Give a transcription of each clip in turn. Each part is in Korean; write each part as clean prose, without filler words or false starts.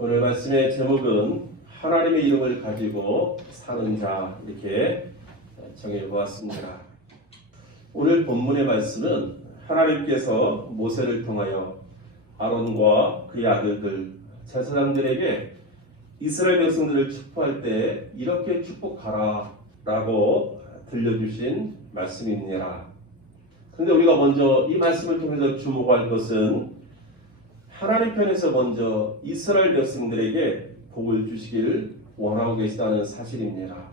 오늘 말씀의 제목은 하나님의 이름을 가지고 사는 자 이렇게 정해보았습니다. 오늘 본문의 말씀은 하나님께서 모세를 통하여 아론과 그의 아들들 제사장들에게 이스라엘 백성들을 축복할 때 이렇게 축복하라 라고 들려주신 말씀입니다. 그런데 우리가 먼저 이 말씀을 통해서 주목할 것은 하나님 편에서 먼저 이스라엘 백성들에게 복을 주시기를 원하고 계시다는 사실입니다.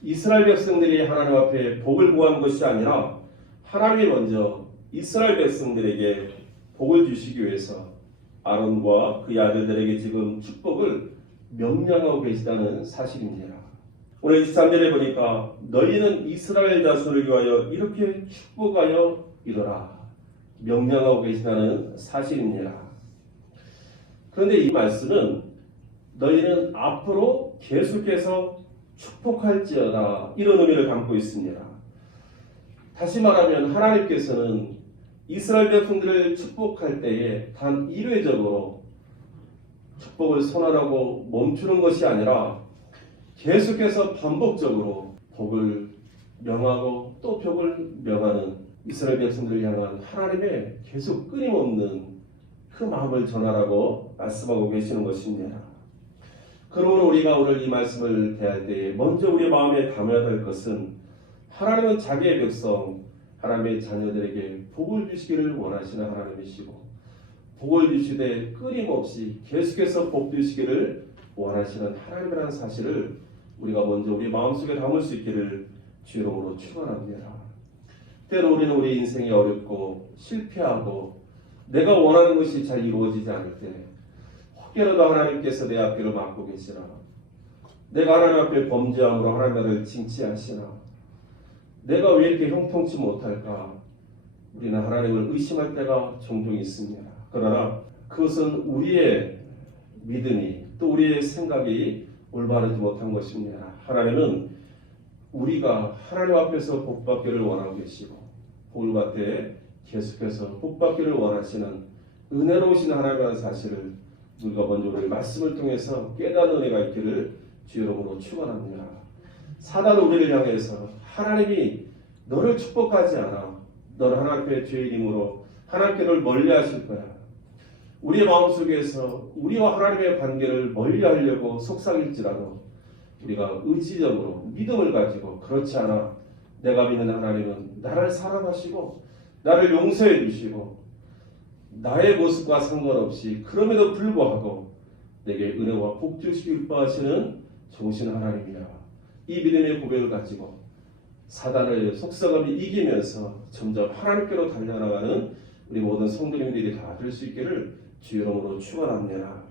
이스라엘 백성들이 하나님 앞에 복을 구한 것이 아니라 하나님이 먼저 이스라엘 백성들에게 복을 주시기 위해서 아론과 그의 아들들에게 지금 축복을 명령하고 계시다는 사실입니다. 오늘 23절에 보니까 너희는 이스라엘 자손을 위하여 이렇게 축복하여 이르라 명령하고 계시다는 사실입니다. 그런데 이 말씀은 너희는 앞으로 계속해서 축복할지어다 이런 의미를 담고 있습니다. 다시 말하면 하나님께서는 이스라엘 백성들을 축복할 때에 단 일회적으로 축복을 선언하고 멈추는 것이 아니라 계속해서 반복적으로 복을 명하고 또 복을 명하는 이스라엘 백성들을 향한 하나님의 계속 끊임없는 그 마음을 전하라고 말씀하고 계시는 것입니다. 그러므로 우리가 오늘 이 말씀을 대할 때 먼저 우리 마음에 담아야 될 것은 하나님은 자기의 백성, 하나님의 자녀들에게 복을 주시기를 원하시는 하나님이시고 복을 주시되 끊임없이 계속해서 복 주시기를 원하시는 하나님이라는 사실을 우리가 먼저 우리 마음속에 담을 수 있기를 주 이름으로 축원합니다. 때로 우리는 우리 인생이 어렵고 실패하고 내가 원하는 것이 잘 이루어지지 않을 때 혹여라도 하나님께서 내 앞길을 막고 계시나 내가 하나님 앞에 범죄함으로 하나님을 징치하시나 내가 왜 이렇게 형통치 못할까 우리는 하나님을 의심할 때가 종종 있습니다. 그러나 그것은 우리의 믿음이 또 우리의 생각이 올바르지 못한 것입니다. 하나님은 우리가 하나님 앞에서 복받기를 원하고 계시고 복을 받되 계속해서 복받기를 원하시는 은혜로우신 하나님이라는 사실을 우리가 먼저 우리 말씀을 통해서 깨닫는 은혜가 있기를 주 이름으로 축원합니다. 사단은 우리를 향해서 하나님이 너를 축복하지 않아 너는 하나님 앞에 죄인이므로 하나님께 너를 멀리하실 거야. 우리의 마음속에서 우리와 하나님의 관계를 멀리하려고 속삭일지라도 우리가 의지적으로 믿음을 가지고 그렇지 않아 내가 믿는 하나님은 나를 사랑하시고 나를 용서해 주시고 나의 모습과 상관없이 그럼에도 불구하고 내게 은혜와 복 주시기 기뻐하시는 좋으신 하나님이야. 이 믿음의 고백을 가지고 사단을 속삭임이 이기면서 점점 하나님께로 달려나가는 우리 모든 성도님들이 다 될 수 있기를 주 이름으로 축원합니다.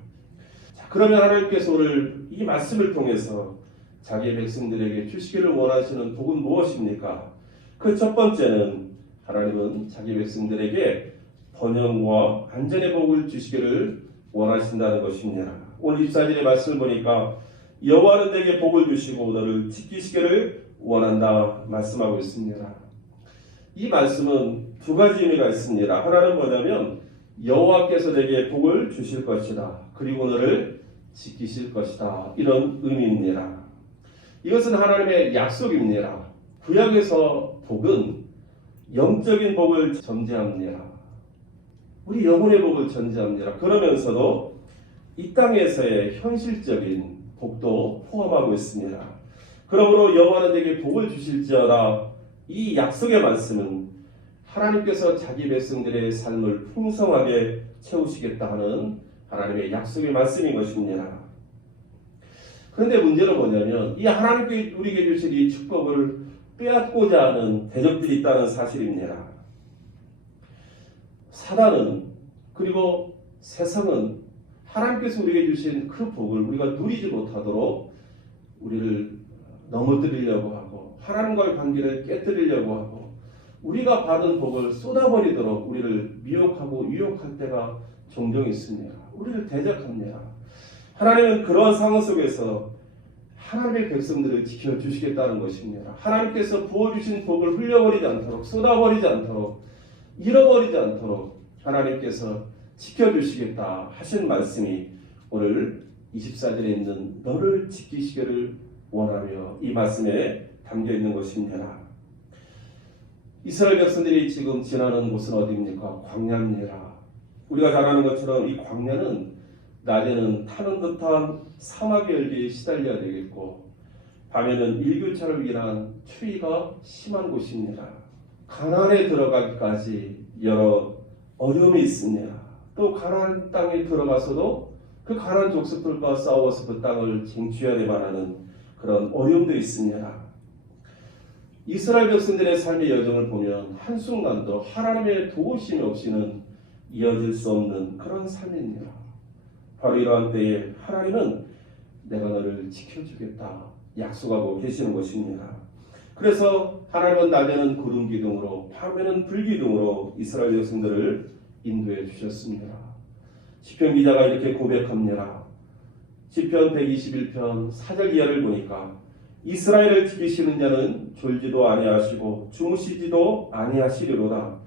자, 그러면 하나님께서 오늘 이 말씀을 통해서 자기의 백성들에게 주시기를 원하시는 복은 무엇입니까? 그 첫 번째는 하나님은 자기 백성들에게 번영과 안전의 복을 주시기를 원하신다는 것입니다. 오늘 24절의 말씀을 보니까 여호와는 내게 복을 주시고 너를 지키시기를 원한다 말씀하고 있습니다. 이 말씀은 두 가지 의미가 있습니다. 하나는 뭐냐면 여호와께서 내게 복을 주실 것이다. 그리고 너를 지키실 것이다. 이런 의미입니다. 이것은 하나님의 약속입니다. 구약에서 복은 영적인 복을 전제합니다. 우리 영혼의 복을 전제합니다. 그러면서도 이 땅에서의 현실적인 복도 포함하고 있습니다. 그러므로 여호와는 내게 복을 주실지어다. 이 약속의 말씀은 하나님께서 자기 백성들의 삶을 풍성하게 채우시겠다 하는 하나님의 약속의 말씀인 것입니다. 그런데 문제는 뭐냐면 이 하나님께 우리에게 주신 이 축복을 빼앗고자 하는 대적들이 있다는 사실입니다. 사단은 그리고 세상은 하나님께서 우리에게 주신 그 복을 우리가 누리지 못하도록 우리를 넘어뜨리려고 하고 하나님과의 관계를 깨뜨리려고 하고 우리가 받은 복을 쏟아버리도록 우리를 미혹하고 유혹할 때가 종종 있습니다. 우리를 대적합니다. 하나님은 그러한 상황 속에서 하나님의 백성들을 지켜주시겠다는 것입니다. 하나님께서 부어주신 복을 흘려버리지 않도록 쏟아버리지 않도록 잃어버리지 않도록 하나님께서 지켜주시겠다 하신 말씀이 오늘 24절에 있는 너를 지키시기를 원하며 이 말씀에 담겨 있는 것입니다. 이스라엘 백성들이 지금 지나는 곳은 어디입니까? 광야입니다. 우리가 잘 아는 것처럼 이 광야는 낮에는 타는 듯한 사막의 열기에 시달려야 되겠고 밤에는 일교차를 위한 추위가 심한 곳입니다. 가나안에 들어가기까지 여러 어려움이 있습니다. 또 가나안 땅에 들어가서도 그 가나안 족속들과 싸워서 그 땅을 쟁취해야만 하는 그런 어려움도 있습니다. 이스라엘 백성들의 삶의 여정을 보면 한순간도 하나님의 도우심이 없이는 이어질 수 없는 그런 삶입니다. 바로 이러한 때에 하나님은 내가 너를 지켜주겠다 약속하고 계시는 것입니다. 그래서 하나님은 낮에는 구름 기둥으로 밤에는 불 기둥으로 이스라엘 백성들을 인도해 주셨습니다. 시편 기자가 이렇게 고백합니다. 시편 121편 4절 이하를 보니까 이스라엘을 지키시는 자는 졸지도 아니하시고 주무시지도 아니하시리로다.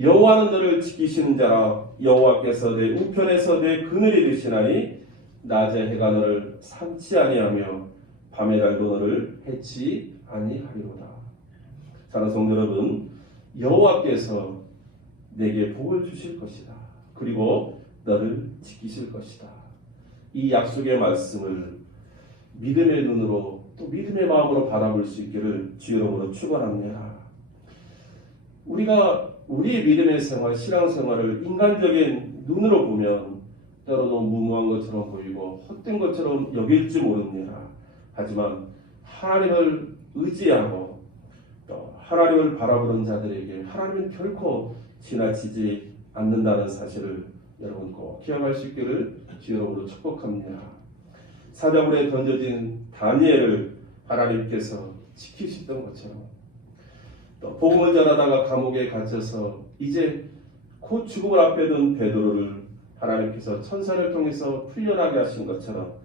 여호와는 너를 지키시는 자라. 여호와께서 내 우편에서 내 그늘이 되시나니 낮에 해가 너를 삼지 아니하며 밤의 달도 너를 해치 아니하리로다. 사랑하는 성도 여러분, 여호와께서 내게 복을 주실 것이다. 그리고 너를 지키실 것이다. 이 약속의 말씀을 믿음의 눈으로 또 믿음의 마음으로 바라볼 수 있기를 주의 이름으로 축원합니다. 우리가 우리의 믿음의 생활, 신앙생활을 인간적인 눈으로 보면 때로는 무모한 것처럼 보이고 헛된 것처럼 여길지 모릅니다. 하지만 하나님을 의지하고 또 하나님을 바라보는 자들에게 하나님은 결코 지나치지 않는다는 사실을 여러분 꼭 기억할 수 있기를 주의 이름으로 축복합니다. 사자굴에 던져진 다니엘을 하나님께서 지키셨던 것처럼 또 복음을 전하다가 감옥에 갇혀서 이제 곧 죽음을 앞에 둔 베드로를 하나님께서 천사를 통해서 풀려나게 하신 것처럼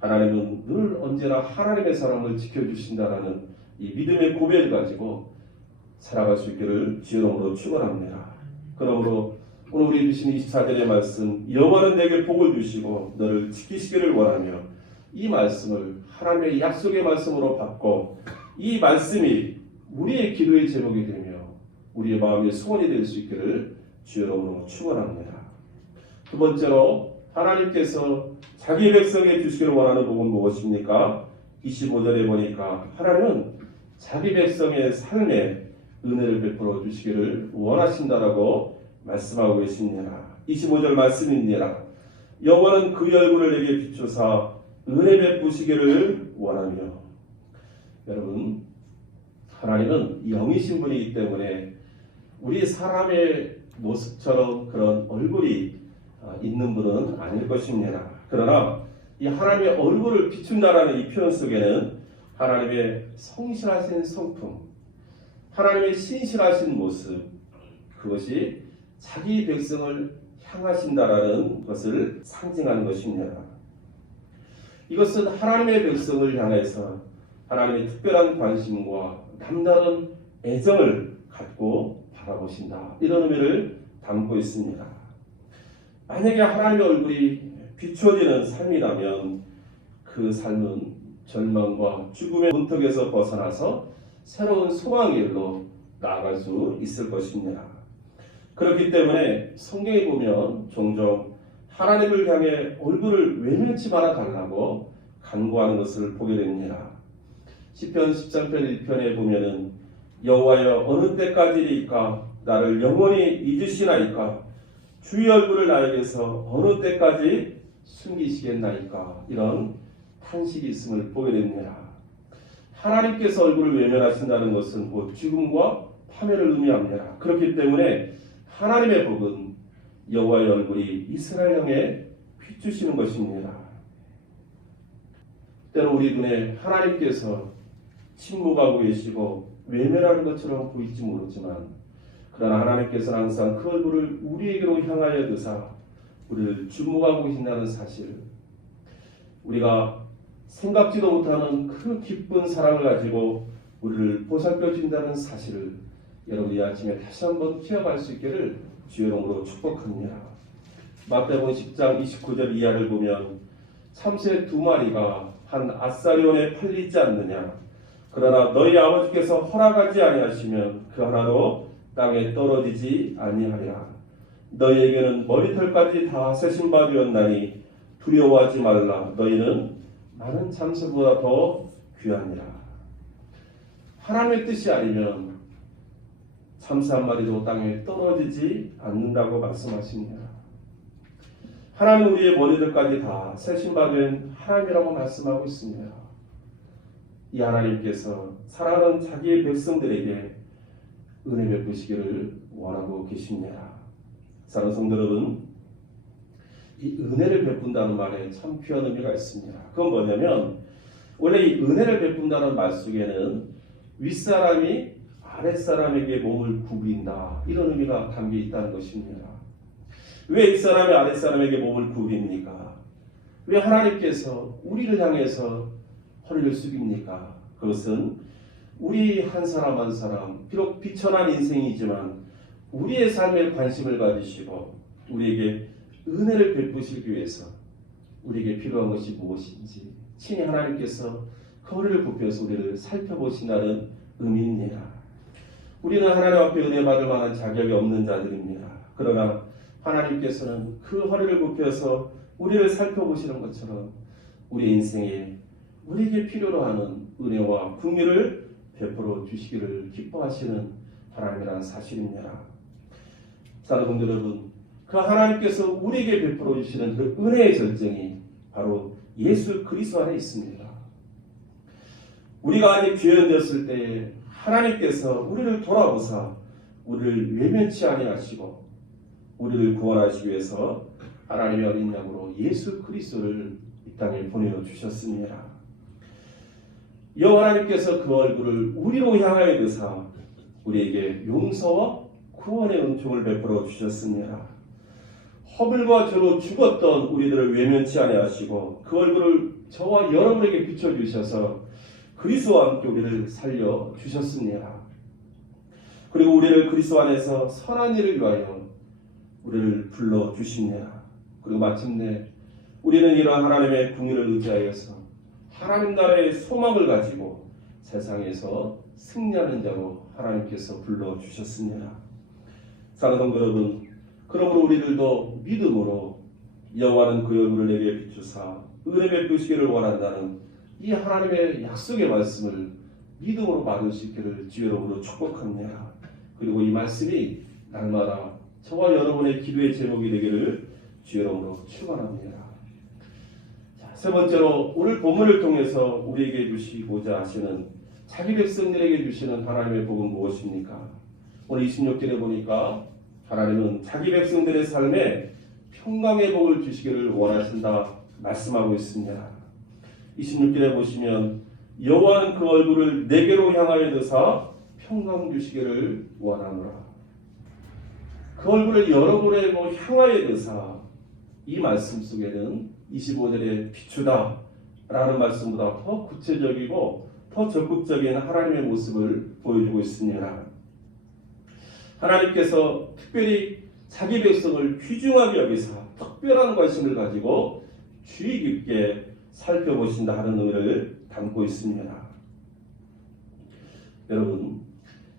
하나님은 늘 언제나 하나님의 사람을 지켜주신다라는 이 믿음의 고백을 가지고 살아갈 수 있기를 주의 이름으로 축원합니다. 그러므로 오늘 우리 주신 24절의 말씀 여호와는 내게 복을 주시고 너를 지키시기를 원하며 이 말씀을 하나님의 약속의 말씀으로 받고 이 말씀이 우리의 기도의 제목이 되며 우리의 마음의 소원이 될 수 있기를 주의 이름으로 축원합니다. 두 번째로 하나님께서 자기 백성에 주시기를 원하는 복은 무엇입니까? 25절에 보니까 하나님은 자기 백성의 삶에 은혜를 베풀어 주시기를 원하신다라고 말씀하고 계십니다. 25절 말씀입니다. 여호와는 그의 얼굴을 내게 비추사 은혜 베푸시기를 원하며. 여러분, 하나님은 영이신 분이기 때문에 우리 사람의 모습처럼 그런 얼굴이 있는 분은 아닐 것입니다. 그러나 이 하나님의 얼굴을 비춘다라는 이 표현 속에는 하나님의 성실하신 성품, 하나님의 신실하신 모습, 그것이 자기 백성을 향하신다라는 것을 상징하는 것입니다. 이것은 하나님의 백성을 향해서 하나님의 특별한 관심과 남다른 애정을 갖고 바라보신다. 이런 의미를 담고 있습니다. 만약에 하나님의 얼굴이 비추어지는 삶이라면 그 삶은 절망과 죽음의 문턱에서 벗어나서 새로운 소망의 길로 나아갈 수 있을 것입니다. 그렇기 때문에 성경에 보면 종종 하나님을 향해 얼굴을 외면치 말아 달라고 간구하는 것을 보게 됩니다. 시편 13편 1편에 보면은 여호와여 어느 때까지리까 나를 영원히 잊으시나이까 주의 얼굴을 나에게서 어느 때까지 숨기시겠나이까 이런 탄식이 있음을 보게 됩니다. 하나님께서 얼굴을 외면하신다는 것은 곧 죽음과 파멸을 의미합니다. 그렇기 때문에 하나님의 복은 여호와의 얼굴이 이스라엘 향해 비추시는 것입니다. 때로 우리 눈에 하나님께서 침묵하고 계시고 외면하는 것처럼 보일지 모르지만 그러나 하나님께서는 항상 그 얼굴을 우리에게로 향하여 드사 우리를 주목하고 계신다는 사실, 우리가 생각지도 못하는 그 기쁜 사랑을 가지고 우리를 보살펴 준다는 사실을 여러분이 아침에 다시 한번 기억할 수 있기를 주의 이름으로 축복합니다. 마태복음 10장 29절 이하를 보면 참새 2마리가 한 아사리온에 팔리지 않느냐. 그러나 너희 아버지께서 허락하지 아니하시면 그 하나도 땅에 떨어지지 아니하리라. 너희에게는 머리털까지 다 세신 바 되었나니 두려워하지 말라. 너희는 많은 참새보다 더 귀하니라. 하나님의 뜻이 아니면 참새 한 마리도 땅에 떨어지지 않는다고 말씀하십니다. 하나님 우리의 머리들까지 다 세신 바 된 하나님이라고 말씀하고 있습니다. 이 하나님께서 사랑하는 자기의 백성들에게 은혜 베푸시기를 원하고 계십니다. 사랑하는 성도 여러분, 이 은혜를 베푼다는 말에 참 귀한 의미가 있습니다. 그건 뭐냐면 원래 이 은혜를 베푼다는 말 속에는 윗사람이 아랫사람에게 몸을 굽인다, 이런 의미가 담겨 있다는 것입니다. 왜 윗사람이 아랫사람에게 몸을 굽입니까? 왜 하나님께서 우리를 향해서 허리를 숙입니까? 그것은 우리 한 사람 한 사람, 비록 비천한 인생이지만 우리의 삶에 관심을 가지시고 우리에게 은혜를 베푸시기 위해서 우리에게 필요한 것이 무엇인지 친히 하나님께서 그 허리를 굽혀서 우리를 살펴보신다는 의미입니다. 우리는 하나님 앞에 은혜 받을 만한 자격이 없는 자들입니다. 그러나 하나님께서는 그 허리를 굽혀서 우리를 살펴보시는 것처럼 우리 인생에 우리에게 필요로 하는 은혜와 긍휼을 베풀어 주시기를 기뻐하시는 하나님이라는 사실입니다. 사랑하는 성도 여러분, 그 하나님께서 우리에게 베풀어 주시는 그 은혜의 절정이 바로 예수 그리스도 안에 있습니다. 우리가 아직 죄인되었을 때에 하나님께서 우리를 돌아보사 우리를 외면치 아니하시고 우리를 구원하시기 위해서 하나님의 어린 양으로 예수 그리스도를 이 땅에 보내주셨습니다. 여호와 하나님께서 그 얼굴을 우리로 향하여 드사 우리에게 용서와 구원의 은총을 베풀어 주셨습니다. 허물과 죄로 죽었던 우리들을 외면치 아니하시고 그 얼굴을 저와 여러분에게 비춰주셔서 그리스도와 함께 우리를 살려주셨습니다. 그리고 우리를 그리스도 안에서 선한 일을 위하여 우리를 불러주십니다. 그리고 마침내 우리는 이러한 하나님의 궁유를 의지하여서 하나님 나라의 소망을 가지고 세상에서 승리하는 자로 하나님께서 불러주셨습니다. 사랑하는 성도 여러분, 그러므로 우리들도 믿음으로 여호와는 그 얼굴을 내게 비추사 은혜 베푸시기를 원한다는 이 하나님의 약속의 말씀을 믿음으로 받을 수 있기를 주여러분으로 축복합니다. 그리고 이 말씀이 날마다 저와 여러분의 기도의 제목이 되기를 주여러분으로 축원합니다. 세 번째로 오늘 본문을 통해서 우리에게 주시고자 하시는 자기 백성들에게 주시는 하나님의 복은 무엇입니까? 오늘 26절에 보니까 하나님은 자기 백성들의 삶에 평강의 복을 주시기를 원하신다 말씀하고 있습니다. 26절에 보시면 여호와는 그 얼굴을 내게로 향하여 드사 평강 주시기를 원하노라. 그 얼굴을 여러분의 향하여 드사, 이 말씀 속에는 25절에 비추다 라는 말씀보다 더 구체적이고 더 적극적인 하나님의 모습을 보여주고 있습니다. 하나님께서 특별히 자기 백성을 귀중하게 여기사 특별한 관심을 가지고 주의 깊게 살펴보신다 하는 의미를 담고 있습니다. 여러분,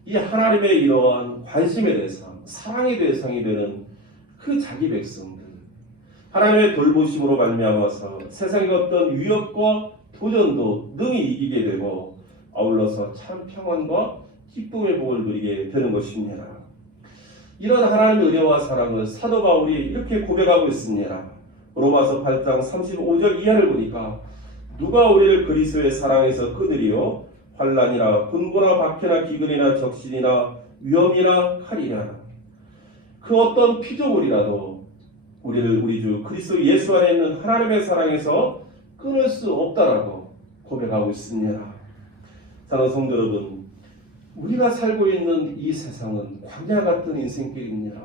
이 하나님의 이러한 관심의 대상, 사랑의 대상이 되는 그 자기 백성들, 하나님의 돌보심으로 말미암아서 세상의 어떤 위협과 도전도 능히 이기게 되고 아울러서 참 평안과 기쁨의 복을 누리게 되는 것입니다. 이런 하나님의 은혜와 사랑을 사도 바울이 이렇게 고백하고 있습니다. 로마서 8장 35절 이하를 보니까 누가 우리를 그리스도의 사랑에서 끊으리요? 환난이나 군고나 박해나 기근이나 적신이나 위험이나 칼이나 그 어떤 피조물이라도 우리를 우리 주 그리스도 예수 안에 있는 하나님의 사랑에서 끊을 수 없다라고 고백하고 있습니다. 사랑하는 성도 여러분, 우리가 살고 있는 이 세상은 광야 같은 인생길입니다.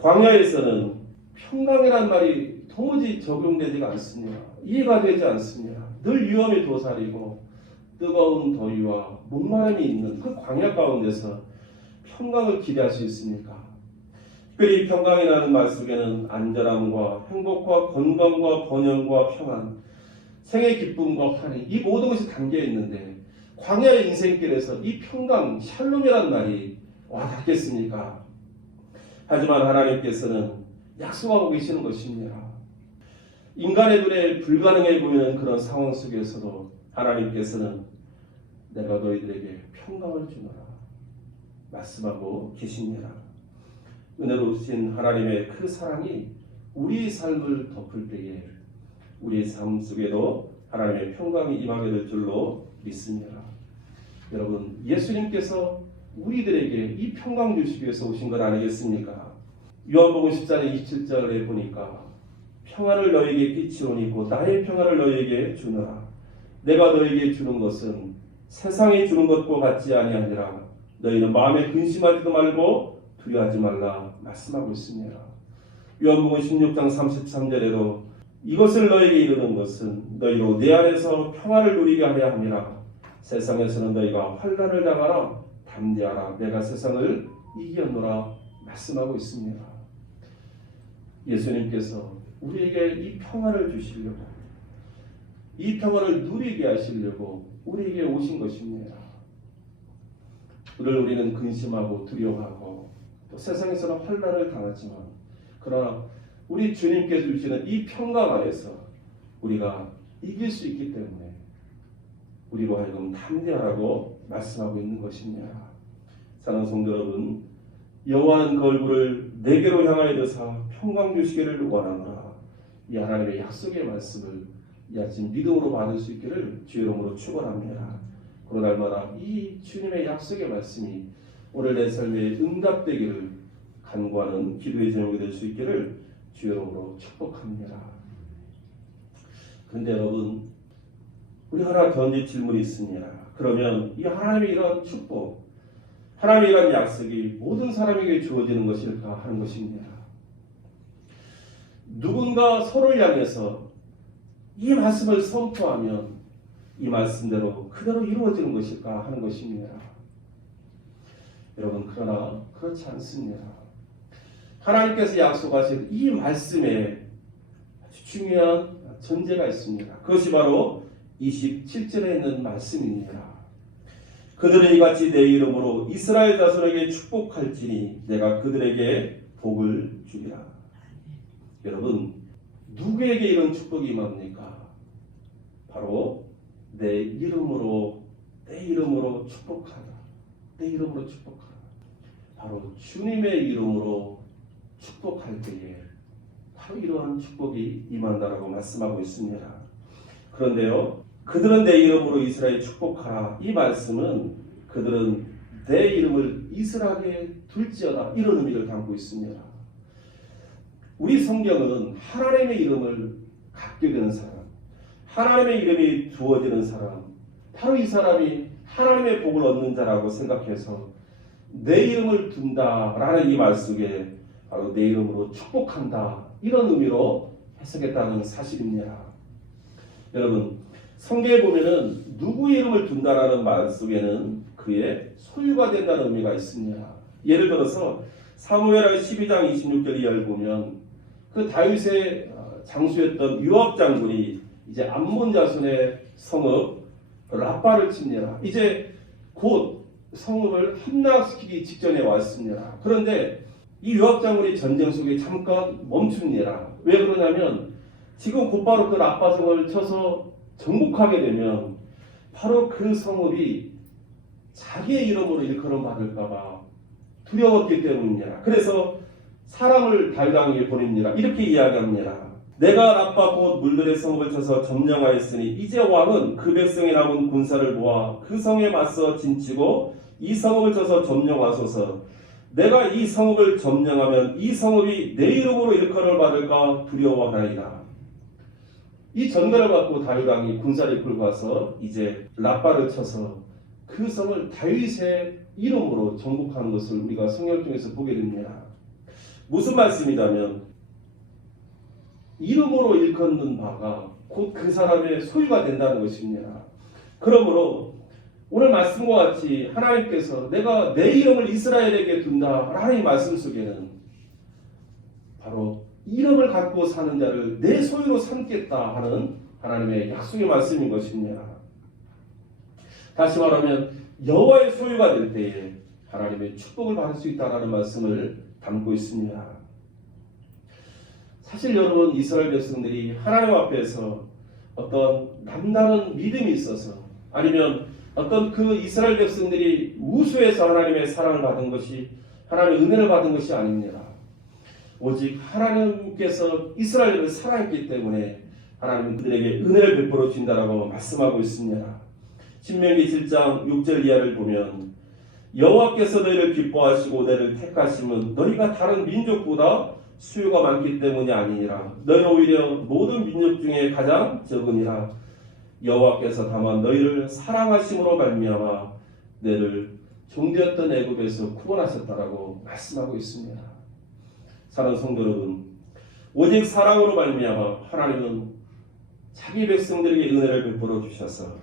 광야에서는 평강이란 말이 도무지 적용되지가 않습니다. 이해가 되지 않습니다. 늘 위험이 도사리고 뜨거운 더위와 목마름이 있는 그 광야 가운데서 평강을 기대할 수 있습니까? 특별히 평강이라는 말 속에는 안전함과 행복과 건강과 번영과 평안, 생의 기쁨과 환희, 이 모든 것이 담겨 있는데 광야의 인생길에서 이 평강, 샬롬이라는 말이 와 닿겠습니까? 하지만 하나님께서는 약속하고 계시는 것입니다. 인간의 눈에 불가능해 보이는 그런 상황 속에서도 하나님께서는 내가 너희들에게 평강을 주노라 말씀하고 계십니다. 은혜로우신 하나님의 그 사랑이 우리의 삶을 덮을 때에 우리의 삶 속에도 하나님의 평강이 임하게 될 줄로 믿습니다. 여러분, 예수님께서 우리들에게 이 평강 주시기 위해서 오신 것 아니겠습니까? 요한복음 14장 27절에 보니까 평안을 너에게 끼치오니 곧 나의 평안을 너에게 주노라. 내가 너에게 주는 것은 세상이 주는 것과 같지 아니하니라. 너희는 마음에 근심하지도 말고 두려워하지 말라 말씀하고 있습니다. 요한복음 16장 33절에도 이것을 너에게 이르는 것은 너희로 내 안에서 평안을 누리게 하려 함이라. 세상에서는 너희가 환난을 당하라. 담대하라. 내가 세상을 이겼노라 말씀하고 있습니다. 예수님께서 우리에게 이 평안을 주시려고, 이 평안을 누리게 하시려고 우리에게 오신 것입니다. 오늘 우리는 근심하고 두려워하고 또 세상에서는 환난을 당하지만 그러나 우리 주님께서 주시는 이 평강 안에서 우리가 이길 수 있기 때문에 우리로 하여금 담대하라고 말씀하고 있는 것입니다. 사랑하는 성도 여러분, 여호와는 그 얼굴을 내게로 향하여 드사 평강 주시기를 원하노라. 이 하나님의 약속의 말씀을 이 아침 믿음으로 받을 수 있기를 주의 이름으로 축원합니다. 그로 날마다 이 주님의 약속의 말씀이 오늘 내 삶에 응답되기를 간구하는 기도의 제목이 될 수 있기를 주의 이름으로 축복합니다. 그런데 여러분, 우리 하나 던질 질문이 있습니다. 그러면 이 하나님의 이런 축복, 하나님의 이런 약속이 모든 사람에게 주어지는 것일까 하는 것입니다. 누군가 서로를 향해서 이 말씀을 선포하면 이 말씀대로 그대로 이루어지는 것일까 하는 것입니다. 여러분, 그러나 그렇지 않습니다. 하나님께서 약속하신 이 말씀에 아주 중요한 전제가 있습니다. 그것이 바로 27절에 있는 말씀입니다. 그들은 이같이 내 이름으로 이스라엘 자손에게 축복할지니 내가 그들에게 복을 주리라. 여러분, 누구에게 이런 축복이 임합니까? 바로 내 이름으로 축복하라. 내 이름으로 축복하라. 바로 주님의 이름으로 축복할 때에 바로 이러한 축복이 임한다라고 말씀하고 있습니다. 그런데요, 그들은 내 이름으로 이스라엘 축복하라. 이 말씀은 그들은 내 이름을 이스라엘에 둘지어다 이런 의미를 담고 있습니다. 우리 성경은 하나님의 이름을 갖게 되는 사람, 하나님의 이름이 주어지는 사람, 바로 이 사람이 하나님의 복을 얻는 자라고 생각해서 내 이름을 둔다라는 이 말 속에 바로 내 이름으로 축복한다 이런 의미로 해석했다는 사실입니다. 여러분, 성경에 보면은 누구의 이름을 둔다라는 말 속에는 그의 소유가 된다는 의미가 있습니다. 예를 들어서 사무엘하 12장 26절 이하를 보면 그 다윗의 장수였던 요압 장군이 이제 암몬 자손의 성읍 라빠를 칩니다. 이제 곧 성읍을 함락시키기 직전에 왔습니다. 그런데 이 요압 장군이 전쟁 속에 잠깐 멈춥니다. 왜 그러냐면 지금 곧바로 그 라빠 성을 쳐서 정복하게 되면 바로 그 성읍이 자기의 이름으로 일컬음 받을까봐 두려웠기 때문입니다. 그래서 사람을 다윗 왕에게 보냅니다. 이렇게 이야기합니다. 내가 라빠 곧 물들의 성읍을 쳐서 점령하였으니 이제 왕은 그 백성에 남은 군사를 모아 그 성에 맞서 진치고 이 성읍을 쳐서 점령하소서. 내가 이 성읍을 점령하면 이 성읍이 내 이름으로 일컬음을 받을까 두려워하나이다. 이 전가를 받고 다윗 왕이 군사를 이끌고 와서 이제 라빠를 쳐서 그 성을 다윗의 이름으로 정복하는 것을 우리가 성경을 통해서 보게 됩니다. 무슨 말씀이냐면 이름으로 일컫는 바가 곧 그 사람의 소유가 된다는 것입니다. 그러므로 오늘 말씀과 같이 하나님께서 내가 내 이름을 이스라엘에게 둔다 라는 말씀 속에는 바로 이름을 갖고 사는 자를 내 소유로 삼겠다 하는 하나님의 약속의 말씀인 것입니다. 다시 말하면 여호와의 소유가 될 때에 하나님의 축복을 받을 수 있다는 말씀을 담고 있습니다. 사실 여러분, 이스라엘 백성들이 하나님 앞에서 어떤 남다른 믿음이 있어서, 아니면 어떤 그 이스라엘 백성들이 우수해서 하나님의 사랑을 받은 것이, 하나님의 은혜를 받은 것이 아닙니다. 오직 하나님께서 이스라엘을 사랑했기 때문에 하나님은 그들에게 은혜를 베풀어 주신다라고 말씀하고 있습니다. 신명기 7장 6절 이하를 보면, 여호와께서 너희를 기뻐하시고 너희를 택하심은 너희가 다른 민족보다 수요가 많기 때문이 아니니라. 너희는 오히려 모든 민족 중에 가장 적으니라. 여호와께서 다만 너희를 사랑하심으로 말미암아 너희를 종되었던 애굽에서 구원하셨다라고 말씀하고 있습니다. 사랑하는 성도 여러분, 오직 사랑으로 말미암아 하나님은 자기 백성들에게 은혜를 베풀어 주셔서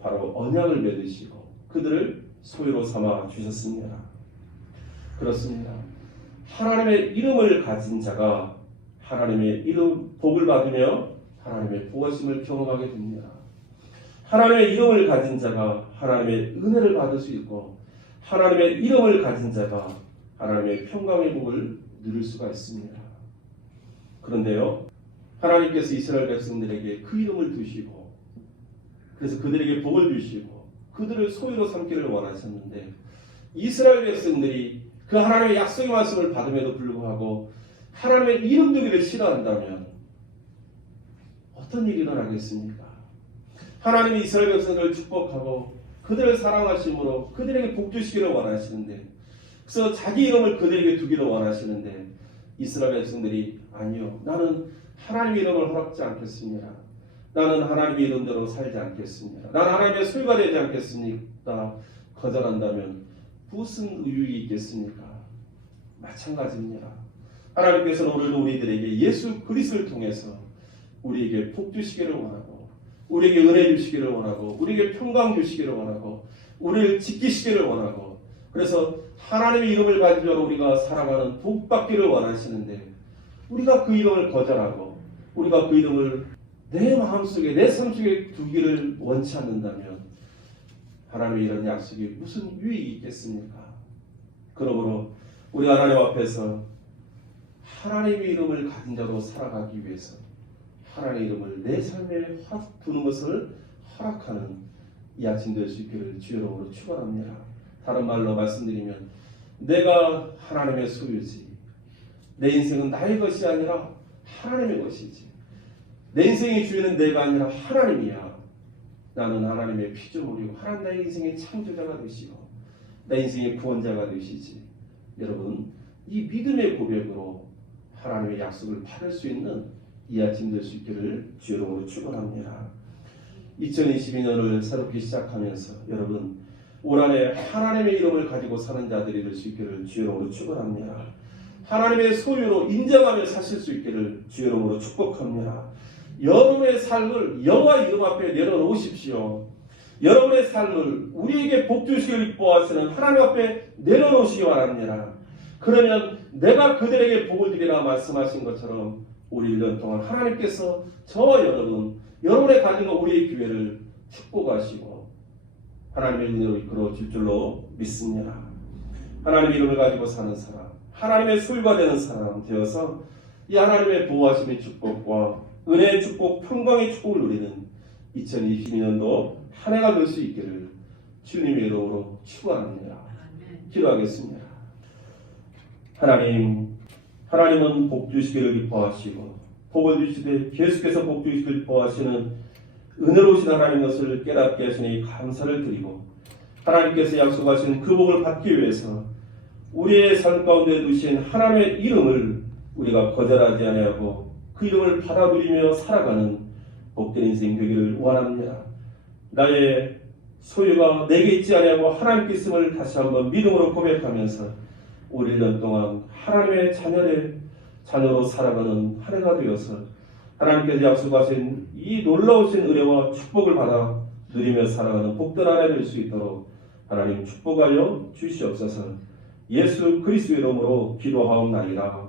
바로 언약을 맺으시고 그들을 소유로 삼아 주셨습니다. 그렇습니다. 하나님의 이름을 가진 자가 하나님의 이름 복을 받으며 하나님의 보호심을 경험하게 됩니다. 하나님의 이름을 가진 자가 하나님의 은혜를 받을 수 있고, 하나님의 이름을 가진 자가 하나님의 평강의 복을 누릴 수가 있습니다. 그런데요, 하나님께서 이스라엘 백성들에게 그 이름을 두시고, 그래서 그들에게 복을 주시고 그들을 소유로 삼기를 원하셨는데, 이스라엘 백성들이 그 하나님의 약속의 말씀을 받음에도 불구하고 하나님의 이름 두기를 싫어한다면 어떤 일이 일어나겠습니까? 하나님이 이스라엘 백성들을 축복하고 그들을 사랑하심으로 그들에게 복 주시기를 원하시는데, 그래서 자기 이름을 그들에게 두기를 원하시는데, 이스라엘 백성들이 아니요, 나는 하나님의 이름을 허락지 않겠습니다. 나는 하나님의 이름대로 살지 않겠습니다. 나는 하나님의 소유가 되지 않겠습니까? 거절한다면 무슨 의욕이 있겠습니까? 마찬가지입니다. 하나님께서는 오늘도 우리들에게 예수 그리스도를 통해서 우리에게 복 주시기를 원하고, 우리에게 은혜 주시기를 원하고, 우리에게 평강 주시기를 원하고, 우리를 지키시기를 원하고, 그래서 하나님의 이름을 가지고 우리가 살아가는 복 받기를 원하시는데, 우리가 그 이름을 거절하고 우리가 그 이름을 내 마음속에, 내 삶속에 두기를 원치 않는다면 하나님의 이런 약속이 무슨 유익이 있겠습니까? 그러므로 우리 하나님 앞에서 하나님의 이름을 가진 자로 살아가기 위해서 하나님의 이름을 내 삶에 확 두는 것을 허락하는 이 아침 될 수 있기를 주의 이름으로 축원합니다. 다른 말로 말씀드리면, 내가 하나님의 소유지, 내 인생은 나의 것이 아니라 하나님의 것이지, 내 인생의 주인은 내가 아니라 하나님이야. 나는 하나님의 피조물이고 하나님 나의 인생의 창조자가 되시고 내 인생의 구원자가 되시지. 여러분, 이 믿음의 고백으로 하나님의 약속을 받을 수 있는 이 아침 될 수 있기를 주의 이름으로 축원합니다. 2022년을 새롭게 시작하면서 여러분, 올 한해 하나님의 이름을 가지고 사는 자들이 될 수 있기를 주의 이름으로 축원합니다. 하나님의 소유로 인정하며 사실 수 있기를 주의 이름으로 축복합니다. 여러분의 삶을 여호와 이름 앞에 내려놓으십시오. 여러분의 삶을 우리에게 복 주시기를 기뻐하시는 하나님 앞에 내려놓으시기 바랍니다. 그러면 내가 그들에게 복을 드리라 말씀하신 것처럼 우리 1년 동안 하나님께서 저와 여러분의 가진 우리의 기회를 축복하시고 하나님의 은혜로 이끌어 줄 줄로 믿습니다. 하나님의 이름을 가지고 사는 사람, 하나님의 소유가 되는 사람 되어서 이 하나님의 보호하심의 축복과 은혜의 축복, 평강의 축복을 누리는 2022년도 한 해가 될 수 있기를 주님의 이름으로 축원합니다. 기도하겠습니다. 하나님은 복 주시기를 기뻐하시고 복을 주시되 계속해서 복 주시기를 기뻐하시는 은혜로우신 하나님 것을 깨닫게 하시니 감사를 드리고, 하나님께서 약속하신 그 복을 받기 위해서 우리의 삶 가운데 두신 하나님의 이름을 우리가 거절하지 아니하고 그 이름을 받아들이며 살아가는 복된 인생 되기를 원합니다. 나의 소유가 내게 있지 아니하고 하나님께 있음을 다시 한번 믿음으로 고백하면서 우리 1년 동안 하나님의 자녀로 살아가는 한 해가 되어서 하나님께서 약속하신 이 놀라우신 은혜와 축복을 받아 누리며 살아가는 복된 한 해 될 수 있도록 하나님 축복하여 주시옵소서. 예수 그리스도의 이름으로 기도하옵나이다.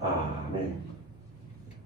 아멘.